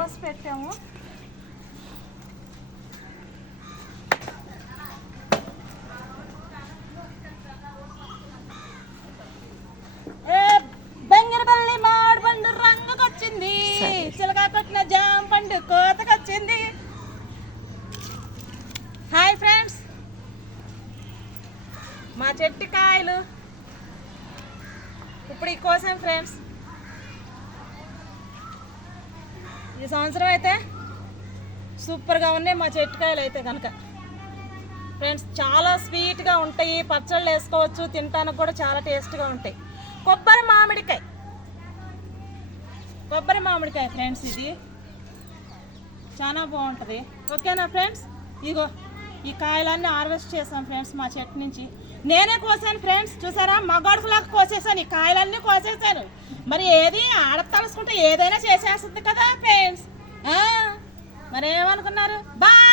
పోసి పెట్టాము. రంగుకొచ్చింది. కొట్టిన కోతకొచ్చింది. Hi friends. మా చెట్టు కాయలు. ఇప్పుడు ఈ కోసం ఫ్రెండ్స్. ఈ సంవత్సరం అయితే సూపర్గా ఉన్నాయి. మా చెట్టుకాయలు అయితే కనుక. ఫ్రెండ్స్ చాలా స్వీట్గా ఉంటాయి. పచ్చళ్ళు వేసుకోవచ్చు. తినడానికి కూడా చాలా టేస్ట్గా ఉంటాయి. కొబ్బరి మామిడికాయ. కొబ్బరి మామిడికాయ ఫ్రెండ్స్ ఇది. చాలా బాగుంటుంది. ఓకేనా ఫ్రెండ్స్? ఇగో ఈ కాయలన్నీ హార్వెస్ట్ చేసాం ఫ్రెండ్స్ మా చెట్టు నుంచి. నేనే కోసాను ఫ్రెండ్స్. చూసారా? మగడుకులాగా కోసేసాను ఈ కాయలన్నీ కోసేసాను మరి ఏది ఆడతలుసుకుంటే ఏదైనా చేసేస్తుంది కదా ఫ్రెండ్స్ మరేమనుకున్నారు? బాయ్